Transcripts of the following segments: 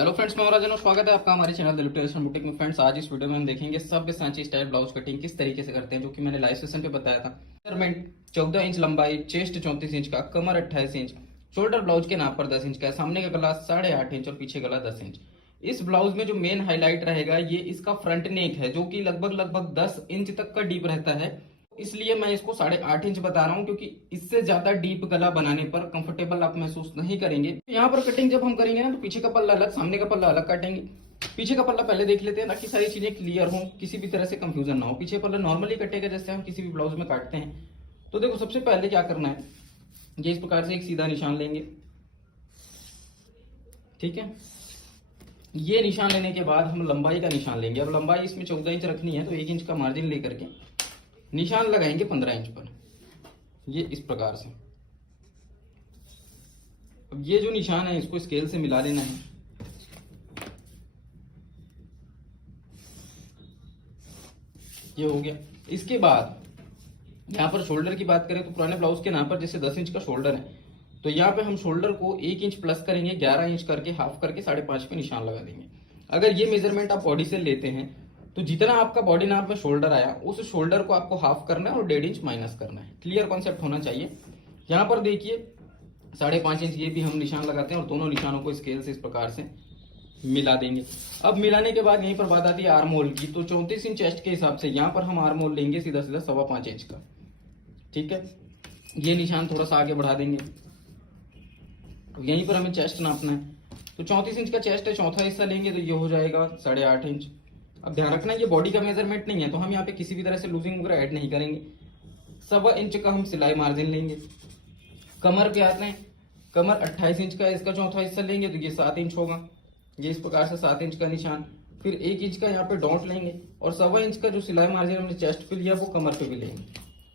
Hello friends, मैं राजन और स्वागत है आपका हमारे चैनल दिलीप टेलर्स बुटीक में। फ्रेंड्स, आज इस वीडियो में हम देखेंगे सब सांची स्टाइल ब्लाउज कटिंग किस तरीके से करते हैं, जो कि मैंने लाइव सेशन पे बताया था। मेजरमेंट 14 इंच लंबाई, चेस्ट 34 इंच का, कमर 28 इंच, शोल्डर ब्लाउज के नाप पर 10 इंच का है, सामने का गला 8.5 इंच और पीछे गला 10 इंच। इस ब्लाउज में जो मेन हाईलाइट रहेगा ये इसका फ्रंट नेक है, जो कि लगभग 10 इंच तक का डीप रहता है। इसलिए मैं इसको 8.5 इंच बता रहा हूँ, क्योंकि इससे ज्यादा डीप गला बनाने पर कंफर्टेबल आप महसूस नहीं करेंगे। यहाँ पर कटिंग जब हम करेंगे ना, तो पीछे का पल्ला अलग, सामने का पल्ला अलग काटेंगे। पीछे का पल्ला पहले देख लेते हैं, ताकि सारी चीजें क्लियर हो, किसी भी तरह से कंफ्यूजन ना हो। पीछे पल्ला नॉर्मली कटेगा जैसे हम किसी भी ब्लाउज में काटते हैं। तो देखो, सबसे पहले क्या करना है, ये इस प्रकार से एक सीधा निशान लेंगे। ठीक है, ये निशान लेने के बाद हम लंबाई का निशान लेंगे। अब लंबाई इसमें 14 इंच रखनी है, तो 1 इंच का मार्जिन लेकर के निशान लगाएंगे 15 इंच पर, ये इस प्रकार से। अब ये जो निशान है इसको स्केल से मिला लेना है। ये हो गया। इसके बाद यहाँ पर शोल्डर की बात करें तो पुराने ब्लाउज के नाम पर जैसे 10 इंच का शोल्डर है, तो यहाँ पे हम शोल्डर को 1 इंच प्लस करेंगे, 11 इंच करके हाफ करके 5.5 पे निशान लगा देंगे। अगर ये मेजरमेंट आप बॉडी से लेते हैं, तो जितना आपका बॉडी नाप में शोल्डर आया, उस शोल्डर को आपको हाफ करना है और 1.5 इंच माइनस करना है। क्लियर कॉन्सेप्ट होना चाहिए। यहाँ पर देखिए 5.5 इंच ये भी हम निशान लगाते हैं और दोनों निशानों को स्केल से इस प्रकार से मिला देंगे। अब मिलाने के बाद यहीं पर बात आती है आर्म होल की। तो 34 इंच चेस्ट के हिसाब से यहाँ पर हम आर्म होल लेंगे सीधा सीधा 5.25 इंच का। ठीक है, ये निशान थोड़ा सा आगे बढ़ा देंगे। यहीं पर हमें चेस्ट नापना है, तो 34 इंच का चेस्ट है, चौथा हिस्सा लेंगे तो ये हो जाएगा 8.5 इंच। अब ध्यान रखना ये बॉडी का मेजरमेंट नहीं है, तो हम यहाँ पे किसी भी तरह से लूजिंग वगैरह ऐड नहीं करेंगे। 1.25 इंच का हम सिलाई मार्जिन लेंगे। कमर पे आते हैं, कमर 28 इंच का, इसका चौथा हिस्सा लेंगे तो ये 7 इंच होगा। ये इस प्रकार से 7 इंच का निशान। फिर 1 इंच का यहाँ पे डॉट लेंगे और 1.25 इंच का जो सिलाई मार्जिन हमने चेस्ट पे लिया वो कमर पे भी लेंगे।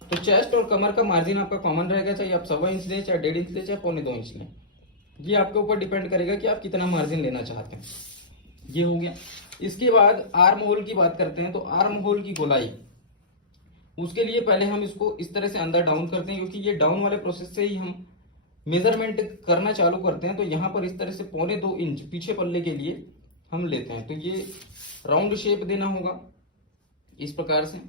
तो चेस्ट और कमर का मार्जिन आपका कॉमन रहेगा, चाहे आप 1.25 इंच लें, चाहे 1.5 इंच लें, चाहे 1.25 इंच लें। ये आपके ऊपर डिपेंड करेगा कि आप कितना मार्जिन लेना चाहते हैं। ये हो गया। इसके बाद आर्म होल की बात करते हैं। तो आर्म होल की गोलाई, उसके लिए पहले हम इसको इस तरह से अंदर डाउन करते हैं, क्योंकि ये डाउन वाले प्रोसेस से ही हम मेजरमेंट करना चालू करते हैं। तो यहां पर इस तरह से 2.25 इंच पीछे पल्ले के लिए हम लेते हैं। तो ये राउंड शेप देना होगा इस प्रकार से।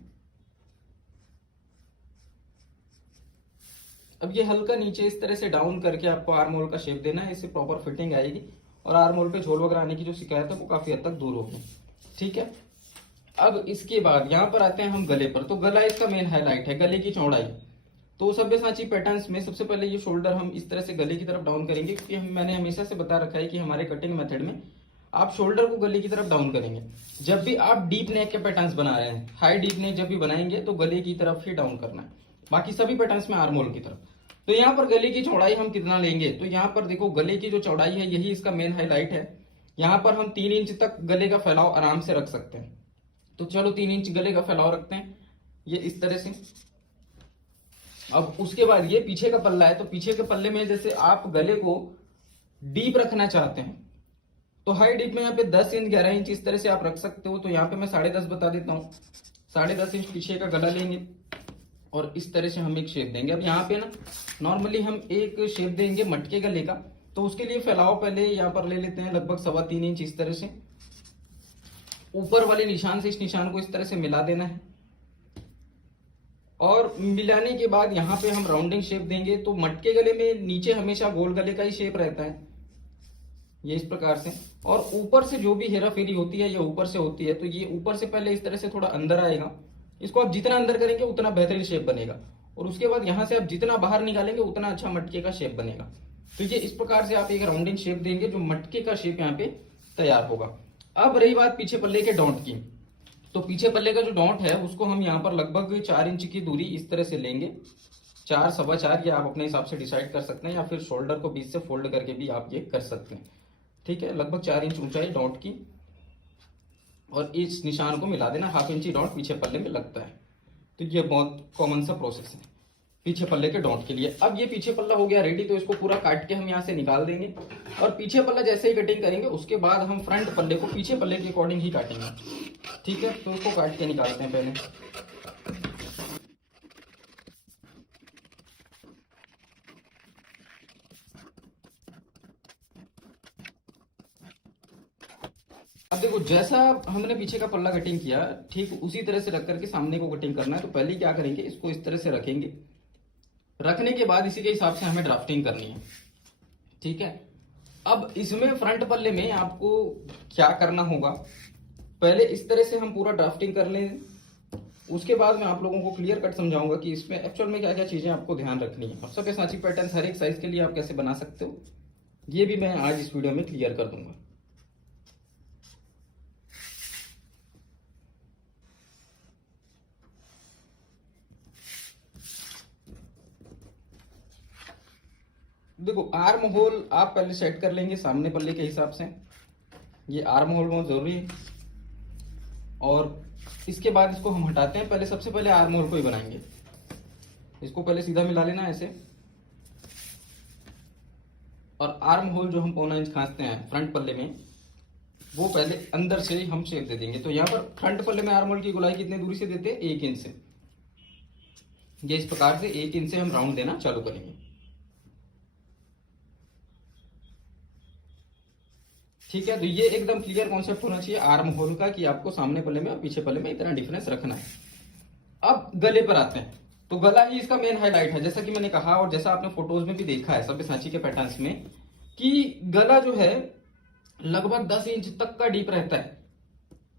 अब ये हल्का नीचे इस तरह से डाउन करके आपको आर्म होल का शेप देना है, इससे प्रॉपर फिटिंग आएगी और आर्म होल पे झोल वगैरह आने की जो शिकायत है वो काफी हद तक दूर होगी। ठीक है, अब इसके बाद यहाँ पर आते हैं हम गले पर। तो गला इसका मेन हाईलाइट है, गले की चौड़ाई। तो सब्यसाची पैटर्न्स में सबसे पहले ये शोल्डर हम इस तरह से गले की तरफ डाउन करेंगे, क्योंकि मैंने हमेशा से बता रखा है कि हमारे कटिंग मेथड में आप शोल्डर को गले की तरफ डाउन करेंगे। जब भी आप डीप नेक के पैटर्न्स बना रहे हैं, हाई डीप नेक जब भी बनाएंगे तो गले की तरफ ही डाउन करना है, बाकी सभी पैटर्न्स में आर्म होल की तरफ। तो यहाँ पर गले की चौड़ाई हम कितना लेंगे, तो यहाँ पर देखो गले की जो चौड़ाई है यही इसका मेन हाईलाइट है। यहाँ पर हम 3 इंच तक गले का फैलाव आराम से रख सकते हैं। तो चलो 3 इंच गले का फैलाव रखते हैं, ये इस तरह से। अब उसके बाद ये पीछे का पल्ला है, तो पीछे के पल्ले में जैसे आप गले को डीप रखना चाहते हैं, तो हाई डीप में यहाँ पे 10 इंच 11 इंच इस तरह से आप रख सकते हो। तो यहाँ पे मैं 10.5 बता देता हूँ। 10.5 इंच पीछे का गला लेंगे और इस तरह से हम एक शेप देंगे। अब यहाँ पे ना नॉर्मली हम एक शेप देंगे मटके गले का, तो उसके लिए फैलाव पहले यहाँ पर ले लेते हैं लगभग 3.25 इंच इस तरह से। ऊपर वाले निशान से इस निशान को इस तरह से मिला देना है और मिलाने के बाद यहाँ पे हम राउंडिंग शेप देंगे। तो मटके गले में नीचे हमेशा गोल गले का ही शेप रहता है, ये इस प्रकार से। और ऊपर से जो भी हेरा फेरी होती है ये ऊपर से होती है, तो ये ऊपर से पहले इस तरह से थोड़ा अंदर आएगा। इसको आप जितना अंदर करेंगे उतना बेहतरीन शेप बनेगा, और उसके बाद यहां से आप जितना बाहर निकालेंगे उतना अच्छा मटके का शेप बनेगा। तो ये इस प्रकार से आप एक राउंडिंग शेप देंगे, जो मटके का शेप यहाँ पे तैयार होगा। अब रही बात पीछे पल्ले के डॉट की, तो पीछे पल्ले का जो डॉट है उसको हम यहाँ पर लगभग 4 इंच की दूरी इस तरह से लेंगे। 4 4.25 ये आप अपने हिसाब से डिसाइड कर सकते हैं, या फिर शोल्डर को बीच से फोल्ड करके भी आप ये कर सकते हैं। ठीक है, लगभग 4 इंच ऊंचाई डॉट की, और इस निशान को मिला देना। 1/2 इंची डॉट पीछे पल्ले में लगता है। तो ये बहुत कॉमन सा प्रोसेस है पीछे पल्ले के डॉट के लिए। अब ये पीछे पल्ला हो गया रेडी, तो इसको पूरा काट के हम यहाँ से निकाल देंगे। और पीछे पल्ला जैसे ही कटिंग करेंगे उसके बाद हम फ्रंट पल्ले को पीछे पल्ले के अकॉर्डिंग ही काटेंगे। ठीक है, तो इसको काट के निकालते हैं पहले। अब देखो जैसा हमने पीछे का पल्ला कटिंग किया ठीक उसी तरह से रख करके सामने को कटिंग करना है। तो पहले क्या करेंगे, इसको इस तरह से रखेंगे। रखने के बाद इसी के हिसाब से हमें ड्राफ्टिंग करनी है, ठीक है। अब इसमें फ्रंट पल्ले में आपको क्या करना होगा, पहले इस तरह से हम पूरा ड्राफ्टिंग कर लें। उसके बाद मैं आप लोगों को क्लियर कट समझाऊंगा कि इसमें एक्चुअल में क्या क्या चीजें आपको ध्यान रखनी है। अब सबसे सांची पैटर्न हर एक साइज के लिए आप कैसे बना सकते हो, ये भी मैं आज इस वीडियो में क्लियर कर दूंगा। देखो आर्म होल आप पहले सेट कर लेंगे सामने पल्ले के हिसाब से। ये आर्म होल बहुत जरूरी है। और इसके बाद इसको हम हटाते हैं। पहले सबसे पहले आर्म होल को ही बनाएंगे। इसको पहले सीधा मिला लेना ऐसे। और आर्म होल जो हम 1.25 इंच खांसते हैं फ्रंट पल्ले में, वो पहले अंदर से हम शेप दे देंगे। तो यहाँ पर फ्रंट पल्ले में आर्म होल की गोलाई कितने दूरी से देते हैं, 1 इंच से। ये इस प्रकार से 1 इंच से हम राउंड देना चालू करेंगे, ठीक है। तो ये एकदम क्लियर कॉन्सेप्ट होना चाहिए आर्म होल का कि आपको सामने पल्ले में और पीछे पल्ले में इतना डिफरेंस रखना है। अब गले पर आते हैं। तो गला ही इसका मेन हाईलाइट है, जैसा कि मैंने कहा और जैसा आपने फोटोज में भी देखा है सब्यसाची के पैटर्न्स में, कि गला जो है लगभग 10 इंच तक का डीप रहता है।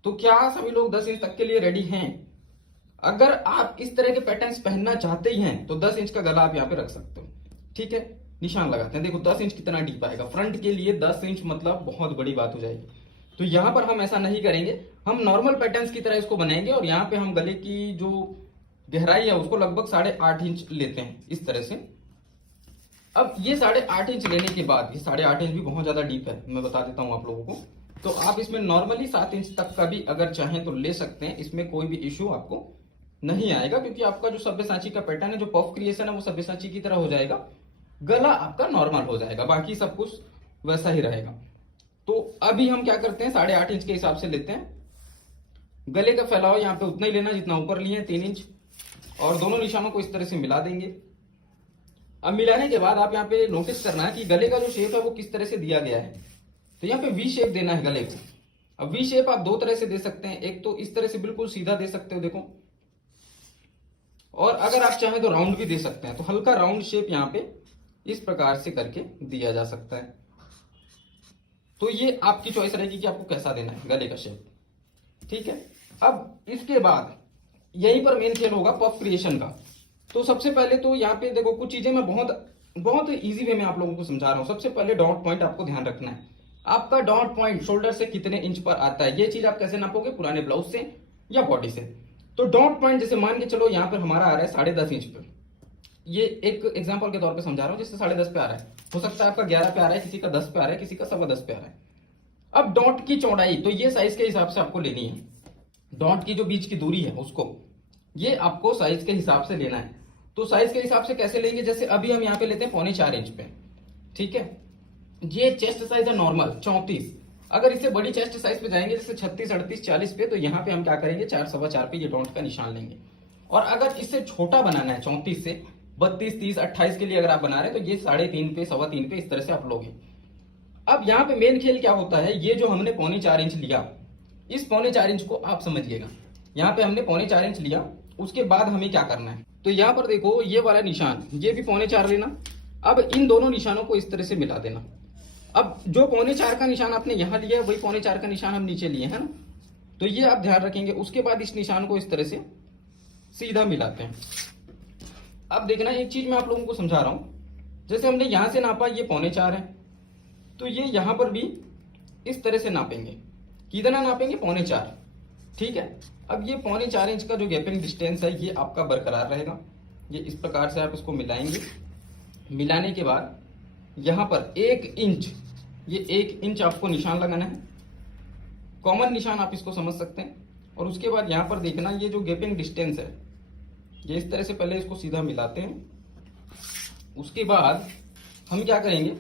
तो क्या सभी लोग 10 इंच तक के लिए रेडी हैं? अगर आप इस तरह के पैटर्न्स पहनना चाहते ही हैं तो 10 इंच का गला आप यहाँ पे रख सकते हो, ठीक है। निशान लगाते हैं। देखो 10 इंच कितना डीप आएगा फ्रंट के लिए। 10 इंच मतलब बहुत बड़ी बात हो जाएगी। तो यहां पर हम ऐसा नहीं करेंगे, हम नॉर्मल पैटर्न्स की तरह इसको बनाएंगे। और यहाँ पे हम गले की जो गहराई है उसको लगभग 8.5 इंच लेते हैं इस तरह से। अब ये 8.5 इंच लेने के बाद, ये 8.5 इंच भी बहुत ज्यादा डीप है, मैं बता देता हूं आप लोगों को। तो आप इसमें नॉर्मली 7 इंच तक का भी अगर चाहें तो ले सकते हैं। इसमें कोई भी इश्यू आपको नहीं आएगा, क्योंकि आपका जो सब्यसाची का पैटर्न है, जो पफ क्रिएशन है, वो सब्यसाची की तरह हो जाएगा। गला आपका नॉर्मल हो जाएगा, बाकी सब कुछ वैसा ही रहेगा। तो अभी हम क्या करते हैं, 8.5 इंच के हिसाब से लेते हैं। गले का फैलाव यहाँ पे उतना ही लेना जितना ऊपर लिए 3 इंच। और दोनों निशानों को इस तरह से मिला देंगे। अब मिलाने के बाद आप यहाँ पे नोटिस करना है कि गले का जो शेप है वो किस तरह से दिया गया है। तो यहाँ पे वी शेप देना है गले को। अब वी शेप आप 2 तरह से दे सकते हैं। एक तो इस तरह से बिल्कुल सीधा दे सकते हो, देखो। और अगर आप चाहें तो राउंड भी दे सकते हैं। तो हल्का राउंड शेप यहाँ पे इस प्रकार से करके दिया जा सकता है। तो ये आपकी चॉइस रहेगी कि आपको कैसा देना है गले का शेप, ठीक है। अब इसके बाद यहीं पर मेन खेल होगा पफ क्रिएशन का। तो सबसे पहले तो यहाँ पे देखो कुछ चीजें मैं बहुत इजी वे में आप लोगों को समझा रहा हूं। सबसे पहले डॉट पॉइंट आपको ध्यान रखना है। आपका डॉट पॉइंट शोल्डर से कितने इंच पर आता है, ये चीज आप कैसे नापोगे, पुराने ब्लाउज से या बॉडी से। तो डॉट पॉइंट जैसे मान के चलो यहाँ पर हमारा आ रहा है 10.5 इंच पर। ये एक एग्जांपल के तौर पे समझा रहा हूं, जिससे 10.5 पे आ रहा है। हो सकता है आपका 11 पे आ रहा है, किसी का 10 पे आ रहा है, किसी का 10.25 पे आ रहा है। अब डॉट की चौड़ाई तो ये साइज के हिसाब से आपको लेनी है। डॉट की जो बीच की दूरी है उसको ये आपको साइज के हिसाब से लेना है। तो साइज के हिसाब से कैसे लेंगे, जैसे अभी हम यहाँ पे लेते हैं 3.25 इंच पे, ठीक है। ये चेस्ट साइज है नॉर्मल 34। अगर इससे बड़ी चेस्ट साइज पे जाएंगे जैसे 36, 38, 40 पे, तो यहाँ पे हम क्या करेंगे 4, 4.25 पे ये डॉट का निशान लेंगे। और अगर इससे छोटा बनाना है 34 से 32, 30, 28 के लिए अगर आप बना रहे हैं तो ये 3.5 पे, 3.25 पे इस तरह से आप लोगे। अब यहाँ पे मेन खेल क्या होता है, ये जो हमने 3.25 इंच लिया, इस 3.25 इंच को आप समझिएगा। यहाँ पे हमने 3.25 इंच लिया, उसके बाद हमें क्या करना है। तो यहाँ पर देखो ये वाला निशान, ये भी 3.25 लेना। अब इन दोनों निशानों को इस तरह से मिला देना। अब जो 3.25 का निशान आपने यहाँ लिया है वही 3.25 का निशान हम नीचे लिए है ना। तो ये आप ध्यान रखेंगे। उसके बाद इस निशान को इस तरह से सीधा मिलाते हैं। अब देखना एक चीज मैं आप लोगों को समझा रहा हूं, जैसे हमने यहां से नापा ये 3.25 है, तो ये यहां पर भी इस तरह से नापेंगे। कितना नापेंगे 3.25, ठीक है। अब ये 3.25 इंच का जो गैपिंग डिस्टेंस है ये आपका बरकरार रहेगा। ये इस प्रकार से आप इसको मिलाएंगे। मिलाने के बाद यहां पर 1 इंच, ये 1 इंच आपको निशान लगाना है। कॉमन निशान आप इसको समझ सकते हैं। और उसके बाद यहां पर देखना ये जो गैपिंग डिस्टेंस है, ये इस तरह से पहले इसको सीधा मिलाते हैं। उसके बाद हम क्या करेंगे,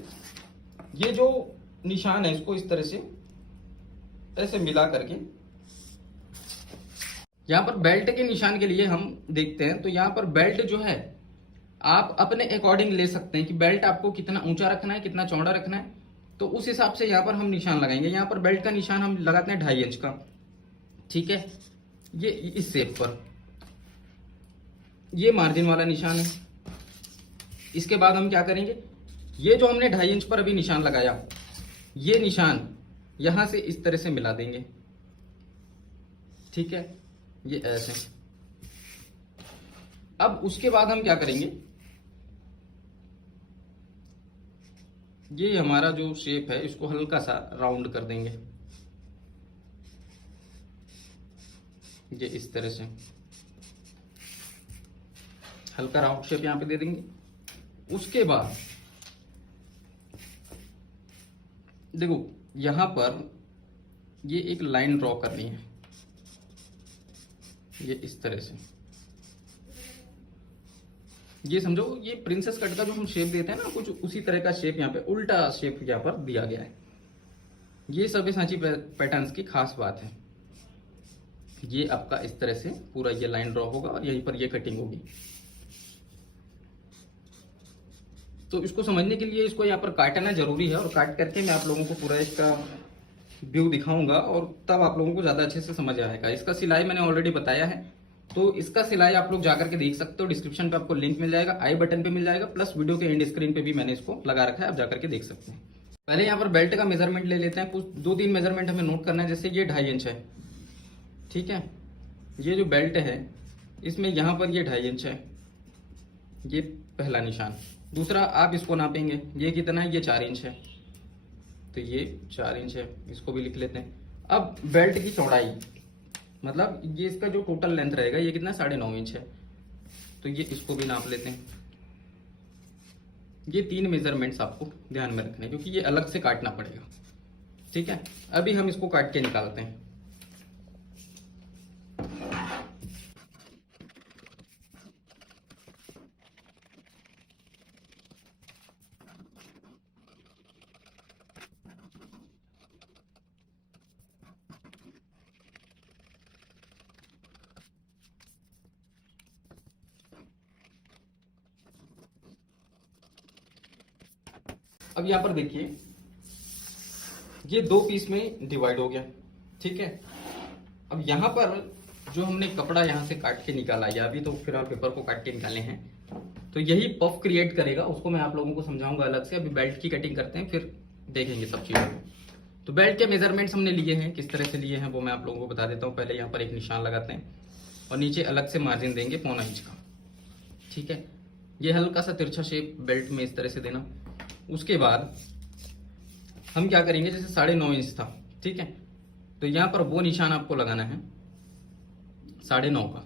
ये जो निशान है इसको इस तरह से ऐसे मिला करके, यहां पर बेल्ट के निशान के लिए हम देखते हैं। तो यहां पर बेल्ट जो है आप अपने अकॉर्डिंग ले सकते हैं कि बेल्ट आपको कितना ऊंचा रखना है, कितना चौड़ा रखना है। तो उस हिसाब से यहाँ पर हम निशान लगाएंगे। यहाँ पर बेल्ट का निशान हम लगाते हैं 2.5 इंच का, ठीक है, ये इस शेप पर, ये मार्जिन वाला निशान है। इसके बाद हम क्या करेंगे, ये जो हमने 2.5 इंच पर अभी निशान लगाया, ये निशान यहां से इस तरह से मिला देंगे, ठीक है, ये ऐसे। अब उसके बाद हम क्या करेंगे, ये हमारा जो शेप है इसको हल्का सा राउंड कर देंगे, ये इस तरह से हल्का राउंड शेप यहां पे दे देंगे। उसके बाद देखो यहां पर ये एक लाइन ड्रॉ करनी है, ये इस तरह से, ये समझो ये प्रिंसेस कट का जो हम शेप देते हैं ना, कुछ उसी तरह का शेप यहाँ पे, उल्टा शेप यहाँ पर दिया गया है। ये सब्यसाची पैटर्न्स की खास बात है। ये आपका इस तरह से पूरा ये लाइन ड्रॉ होगा और यहीं पर ये कटिंग होगी। तो इसको समझने के लिए इसको यहाँ पर काटना जरूरी है, और काट करके मैं आप लोगों को पूरा इसका व्यू दिखाऊंगा और तब आप लोगों को ज्यादा अच्छे से समझ आएगा। इसका सिलाई मैंने ऑलरेडी बताया है, तो इसका सिलाई आप लोग जाकर के देख सकते हो। डिस्क्रिप्शन पे आपको लिंक मिल जाएगा, आई बटन पे मिल जाएगा, प्लस वीडियो के एंड स्क्रीन पे भी मैंने इसको लगा रखा है, आप जाकर के देख सकते हैं। पहले यहाँ पर बेल्ट का मेजरमेंट ले लेते हैं। कुछ 2-3 मेजरमेंट हमें नोट करना है। जैसे ये 2.5 इंच है, ठीक है, ये जो बेल्ट है इसमें यहाँ पर ये 2.5 इंच है, ये पहला निशान। दूसरा आप इसको नापेंगे, ये कितना है, ये 4 इंच है, तो ये 4 इंच है, इसको भी लिख लेते हैं। अब बेल्ट की चौड़ाई, मतलब ये इसका जो टोटल लेंथ रहेगा ये कितना, 9.5 इंच है, तो ये इसको भी नाप लेते हैं। ये 3 मेजरमेंट्स आपको ध्यान में रखने, क्योंकि ये अलग से काटना पड़ेगा, ठीक है। अभी हम इसको काट के निकालते हैं। अब यहां पर देखिए ये 2 पीस में डिवाइड हो गया, ठीक है। अब यहां पर जो हमने कपड़ा यहां से काट के निकाला, या अभी तो फिलहाल पेपर को काट के निकाले हैं, तो यही पफ क्रिएट करेगा। उसको मैं आप लोगों को समझाऊंगा अलग से। अभी बेल्ट की कटिंग करते हैं, फिर देखेंगे सब चीजों को। तो बेल्ट के मेजरमेंट्स हमने लिए हैं, किस तरह से लिए हैं वो मैं आप लोगों को बता देता हूँ। पहले यहाँ पर एक निशान लगाते हैं और नीचे अलग से मार्जिन देंगे 1.25 इंच का, ठीक है। ये हल्का सा तिरछा शेप बेल्ट में इस तरह से देना। उसके बाद हम क्या करेंगे, जैसे 9.5 इंच था, ठीक है, तो यहां पर वो निशान आपको लगाना है 9.5 का,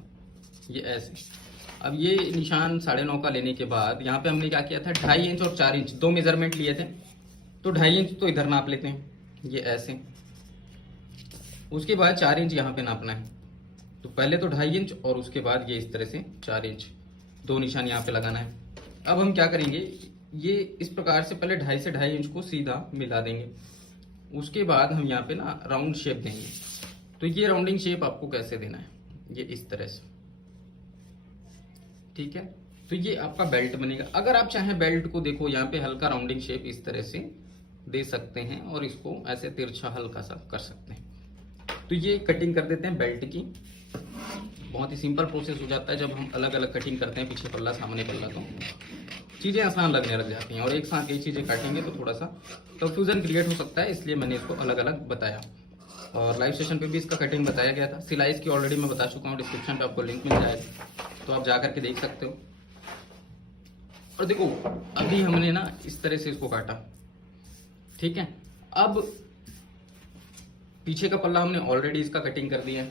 ये ऐसे। अब ये निशान 9.5 का लेने के बाद यहाँ पे हमने क्या किया था, 2.5 इंच और 4 इंच 2 मेजरमेंट लिए थे, तो 2.5 इंच तो इधर नाप लेते हैं, ये ऐसे। उसके बाद 4 इंच यहाँ पे नापना है, तो पहले तो 2.5 इंच और उसके बाद ये इस तरह से 4 इंच 2 निशान यहाँ पे लगाना है। अब हम क्या करेंगे, ये इस प्रकार से पहले 2.5 से 2.5 इंच को सीधा मिला देंगे। उसके बाद हम यहाँ पे ना राउंड शेप देंगे। तो ये राउंडिंग शेप आपको कैसे देना है, ये इस तरह से, ठीक है। तो ये आपका बेल्ट बनेगा। अगर आप चाहें बेल्ट को देखो यहाँ पे हल्का राउंडिंग शेप इस तरह से दे सकते हैं और इसको ऐसे तिरछा हल्का सा कर सकते हैं। तो ये कटिंग कर देते हैं बेल्ट की। बहुत ही सिंपल प्रोसेस हो जाता है जब हम अलग अलग कटिंग करते हैं, पीछे पल्ला सामने पल्ला, तो चीजें आसान लगने लग जाती हैं। और एक साथ कई चीजें काटेंगे तो थोड़ा सा कंफ्यूजन क्रिएट हो सकता है, इसलिए मैंने इसको अलग अलग बताया। और लाइव सेशन पे भी इसका कटिंग बताया गया था। सिलाई की ऑलरेडी मैं बता चुका हूँ, डिस्क्रिप्शन पे आपको लिंक मिल जाएगा, तो आप जाकर के देख सकते हो। और देखो अभी हमने ना इस तरह से इसको काटा, ठीक है। अब पीछे का पल्ला हमने ऑलरेडी इसका कटिंग कर दिया है,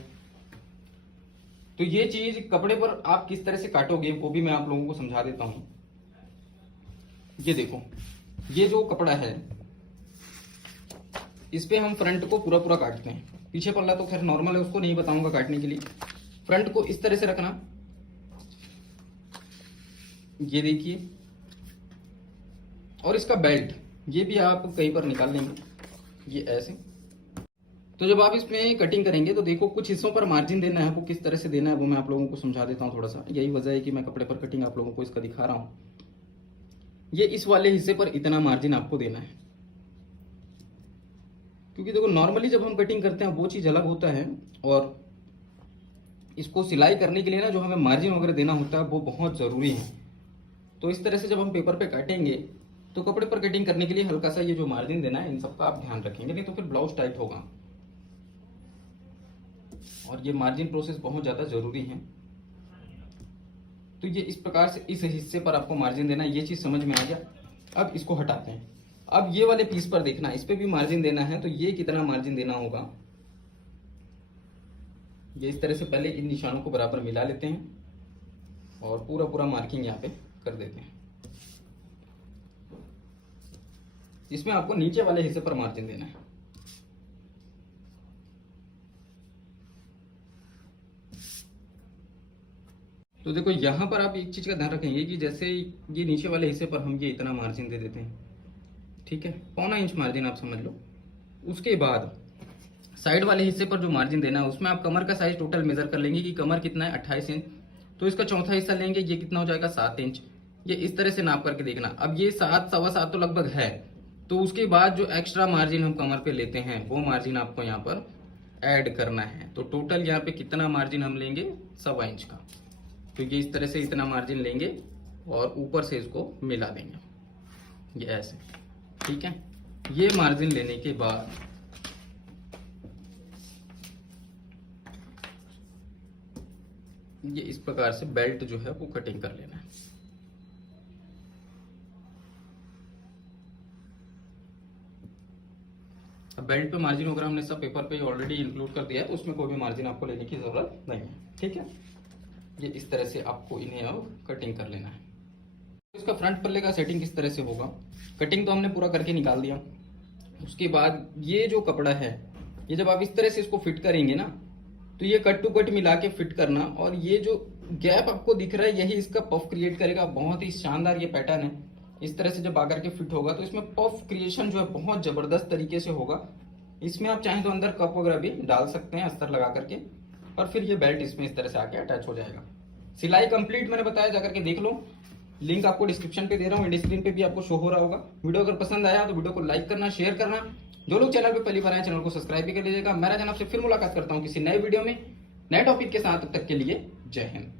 तो ये चीज कपड़े पर आप किस तरह से काटोगे वो भी मैं आप लोगों को समझा देता हूं। ये देखो, ये जो कपड़ा है इस पे हम फ्रंट को पूरा पूरा काटते हैं। पीछे पल्ला तो खैर नॉर्मल है, उसको नहीं बताऊंगा काटने के लिए। फ्रंट को इस तरह से रखना, ये देखिए। और इसका बेल्ट ये भी आप कहीं पर निकाल लेंगे, ये ऐसे। तो जब आप इसमें कटिंग करेंगे तो देखो कुछ हिस्सों पर मार्जिन देना है, वो किस तरह से देना है वो मैं आप लोगों को समझा देता हूँ थोड़ा सा। यही वजह है कि मैं कपड़े पर कटिंग आप लोगों को इसका दिखा रहा हूँ। ये इस वाले हिस्से पर इतना मार्जिन आपको देना है, क्योंकि देखो नॉर्मली जब हम कटिंग करते हैं वो चीज़ अलग होता है, और इसको सिलाई करने के लिए ना जो हमें मार्जिन वगैरह देना होता है वो बहुत ज़रूरी है। तो इस तरह से जब हम पेपर पे काटेंगे तो कपड़े पर कटिंग करने के लिए हल्का सा ये जो मार्जिन देना है इन सबका आप ध्यान रखेंगे, नहीं तो फिर ब्लाउज टाइट होगा। और ये मार्जिन प्रोसेस बहुत ज़्यादा ज़रूरी है। तो ये इस प्रकार से इस हिस्से पर आपको मार्जिन देना है, ये चीज़ समझ में आ गया। अब इसको हटाते हैं। अब ये वाले पीस पर देखना, इस पे भी मार्जिन देना है, तो ये कितना मार्जिन देना होगा, ये इस तरह से पहले इन निशानों को बराबर मिला लेते हैं और पूरा पूरा मार्किंग यहाँ पे कर देते हैं। इसमें आपको नीचे वाले हिस्से पर मार्जिन देना है। तो देखो यहां पर आप एक चीज का ध्यान रखेंगे कि जैसे ये नीचे वाले हिस्से पर हम ये इतना मार्जिन दे देते हैं, ठीक है, 1/4 इंच मार्जिन आप समझ लो। उसके बाद साइड वाले हिस्से पर जो मार्जिन देना है उसमें आप कमर का साइज टोटल मेजर कर लेंगे कि कमर कितना है 28 इंच, तो इसका चौथा हिस्सा लेंगे, ये कितना हो जाएगा 7 इंच। ये इस तरह से नाप करके देखना। अब ये 7 सवा 7 तो लगभग है, तो उसके बाद जो एक्स्ट्रा मार्जिन हम कमर पे लेते हैं वो मार्जिन आपको यहाँ पर ऐड करना है। तो टोटल यहाँ पे कितना मार्जिन हम लेंगे 1/4 इंच का। तो ये इस तरह से इतना मार्जिन लेंगे और ऊपर से इसको मिला देंगे, ये ऐसे, ठीक है। ये मार्जिन लेने के बाद ये इस प्रकार से बेल्ट जो है वो कटिंग कर लेना है। अब बेल्ट पे मार्जिन वगैरह हमने सब पेपर पे ऑलरेडी इंक्लूड कर दिया है, तो उसमें कोई भी मार्जिन आपको लेने की जरूरत नहीं है, ठीक है। ये इस तरह से आपको इन्हें अब कटिंग कर लेना है। इसका फ्रंट पल्ले का सेटिंग किस तरह से होगा, कटिंग तो हमने पूरा करके निकाल दिया। उसके बाद ये जो कपड़ा है, ये जब आप इस तरह से इसको फिट करेंगे ना, तो ये कट टू कट मिला के फिट करना, और ये जो गैप आपको दिख रहा है यही इसका पफ क्रिएट करेगा। बहुत ही शानदार ये पैटर्न है। इस तरह से जब आकर के फिट होगा तो इसमें पफ क्रिएशन जो है बहुत जबरदस्त तरीके से होगा। इसमें आप चाहें तो अंदर कप वगैरह भी डाल सकते हैं अस्तर लगा करके, और फिर ये बेल्ट इसमें इस तरह से आके अटैच हो जाएगा। सिलाई कंप्लीट मैंने बताया, जाकर के देख लो। लिंक आपको डिस्क्रिप्शन पे दे रहा हूँ, एंड स्क्रीन पे भी आपको शो हो रहा होगा। वीडियो अगर पसंद आया तो वीडियो को लाइक करना, शेयर करना। जो लोग चैनल पे पहली बार आए चैनल को सब्सक्राइब भी कर लीजिएगा। मैं राजन आपसे फिर मुलाकात करता हूँ किसी नए वीडियो में नए टॉपिक के साथ। तब तक के लिए जय हिंद।